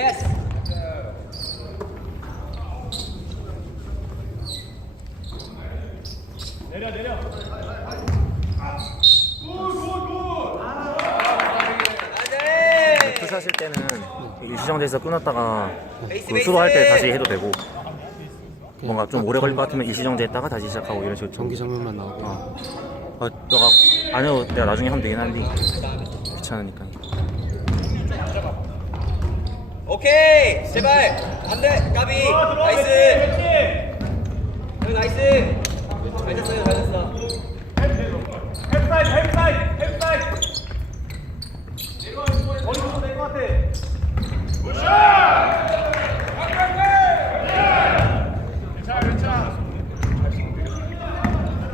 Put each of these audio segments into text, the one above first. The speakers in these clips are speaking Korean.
예스. 내려. 투샷일 때는 일시정지에서 끊었다가 그 수도할 때 다시 해도 되고 뭔가 좀 오래 걸릴 것 같으면 일시정지 했다가 다시 시작하고 이런 식으로 전기 장면만 나오고 어. 어, 너가 안 해도 내가 나중에 하면 되긴 한데 귀찮으니까 오케이 제발. 안돼 까비. 나이스. 형 나이스. 잘 됐어요 잘 됐어. 햄사이드 햄사이드 머리 좀 될것 같아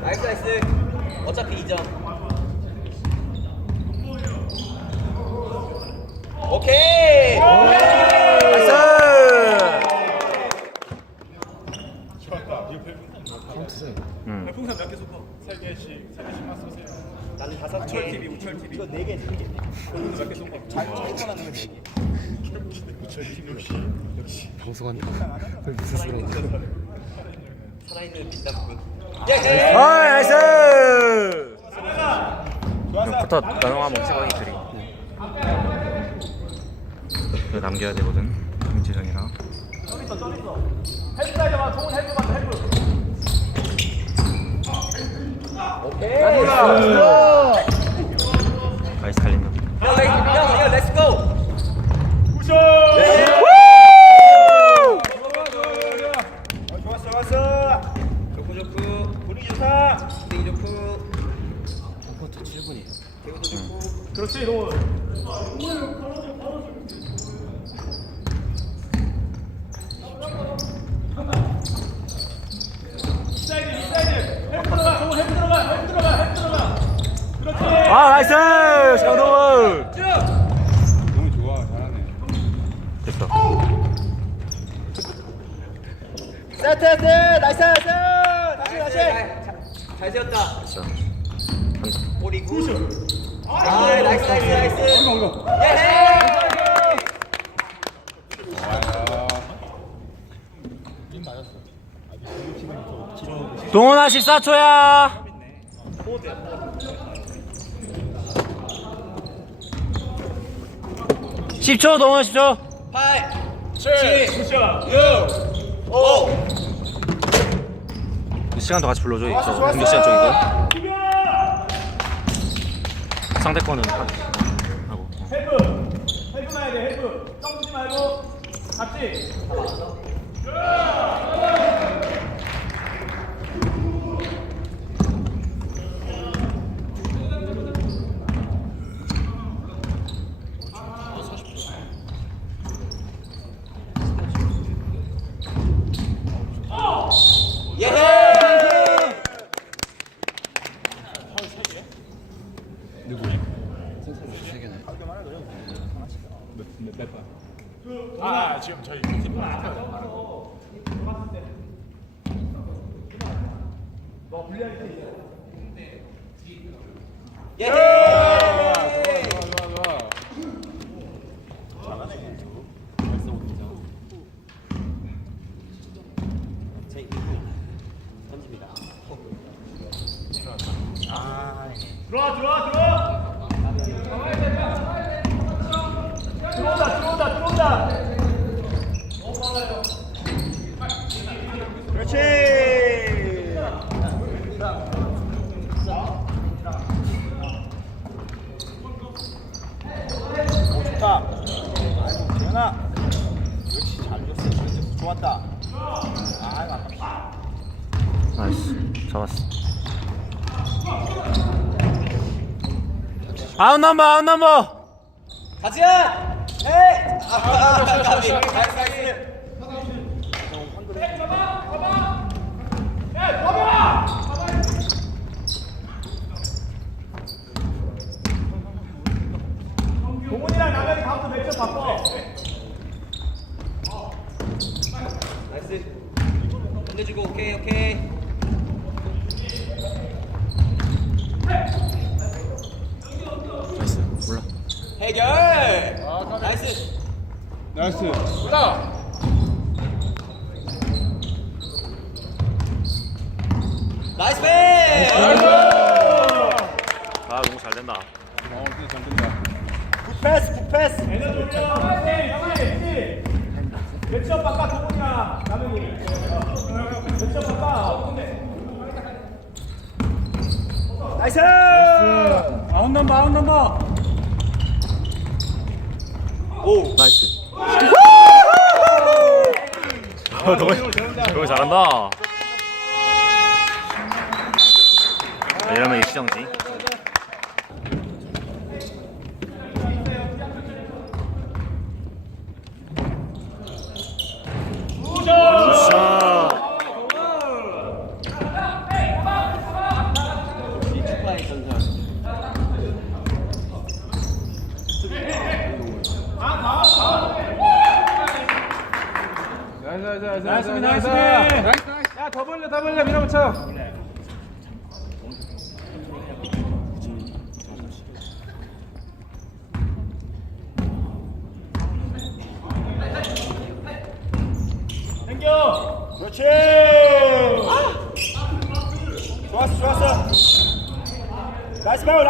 나이스 나이스 어차피 2점 오케이 나이스! 카운트세 응. 풍선 몇개 쏟아 세 개씩 세 개씩만 쏘세요 나는 다섯 우철 TV 우철 TV 이거 네 개 네개. 풍선 몇개 쏟아 잘 쏘는 거네 우철 TV 역시 역시. 방송하니까. 그걸 무슨 소리야. 살아있는 민담군 예아 나이스! 부터 나눠 한번 찍어 이 둘이. 이거 남겨야 되거든 김지성이랑. 점 있어 점 있어. 햄사이드만 좋은 햄프 맞다 햄프 나이스 달린다 형, 레이- 형, 형, 렛츠 고! 쿠션 좋았어 좋았어 좋고 좋고 분위기 좋다 되게 좋고 컴포트 7분이에요 대구도 좋고 그렇지 동훈 사이드 사이드 햄 들어가 동훈 햄 들어가 햄 들어가 햄 들어가 그렇지 아 나이스! 장동훈! 너무 좋아 잘하네. 됐다 세트 세트! 나이스 나이스! 다시 다시! 잘 세웠다. 됐어. 간다 꼬리 굿 아, 나이스 나이스 나이스 예. 동훈아 14초야 10초 동훈 10초 8 7 7 6 5 시간 더 같이 불러줘 저 좋았어, 공격 시간. 쪽이고. 상대 거는 하- 하고. 헬프! 헬프 나야 돼 헬프! 점프지 말고 같이 예 세 개네 아 지금 저희 팀예제 2부 던집니다 들어와 들어와 들어와 들어온다 들어온다 들어온다 그렇지 오 좋다 재현아 역시 잘 줬어 좋았다 아이고 아깝다 나이스 잡았어 아웃 넘버 아웃 넘버 가지야 에이 아 까비 나이스 나이스 동훈이랑 나가리 다음부터 매치 바꿔 나이스 건네주고 오케이 오케이 나이스 몰라 해결 나이스 나이스. 올라. 나이스 패스! 아 너무 잘 된다 어, 진짜 잘 된다. 굿패스 굿패스. 몇점 바꿔 동훈이야 남영이 몇점 바꿔 나이스. 아웃 넘버 아웃 넘버. 나이스. 어, 너무 너무 잘한다. 자, 이러면 이시정지 굿샷 나이스, 나이스, 나이스, 나이스, 나이스. 야, 더 벌려, 더 벌려, 밀어붙여. 당겨 그렇지 좋았어 좋았어 나이스 파울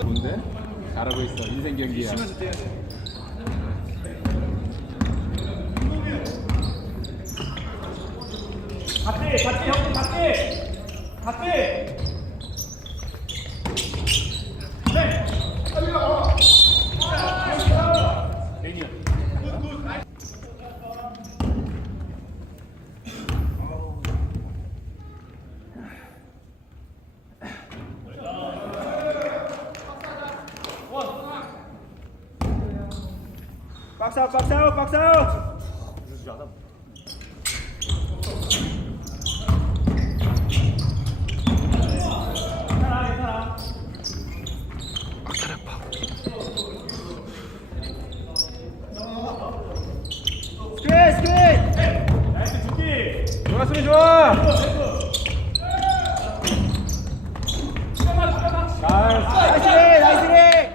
좋은데? 잘하고 있어. 인생 경기야. 형님 같이 같이 박스아웃 박스 아웃 박스아웃 스크린 스크린 나이스 죽기 좋아, 수비 좋아. 나이스 리 나이스 리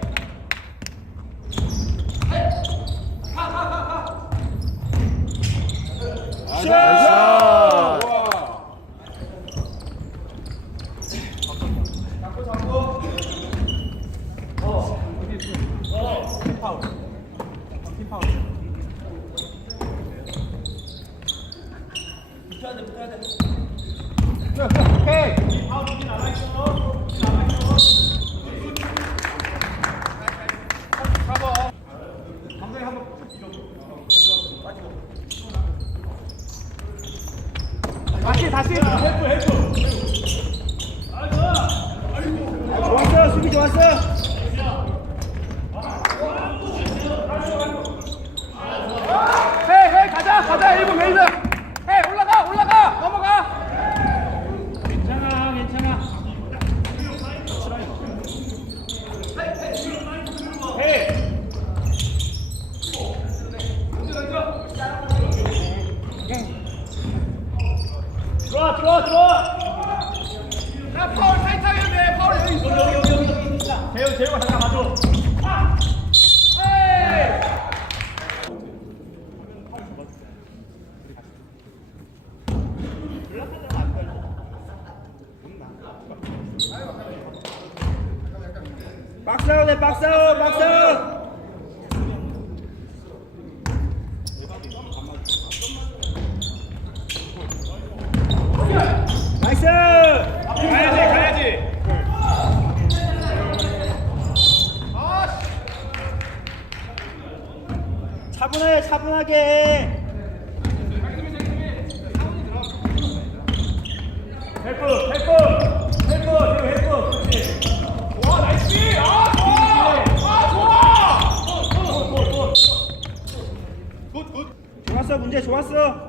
굿샷 좋았어 수비 헤이 헤이 가자 가자 1분 메이드 헤이 올라가 올라가 넘어가 괜찮아 괜찮아 헤이 들어와 들어와 들어와 야 파울 타이트하게 돼 파울 여기 있어 여기 여기 여기 여기 있다 재우 재우가 잠깐 봐줘 아! 헤이 해 나이스. 가야지 가야지. 차분해 차분하게. 헬프 헬프 헬프 지금 헬프 그렇지 와 나이스 아 좋아 아 좋아 좋았어 문제 좋았어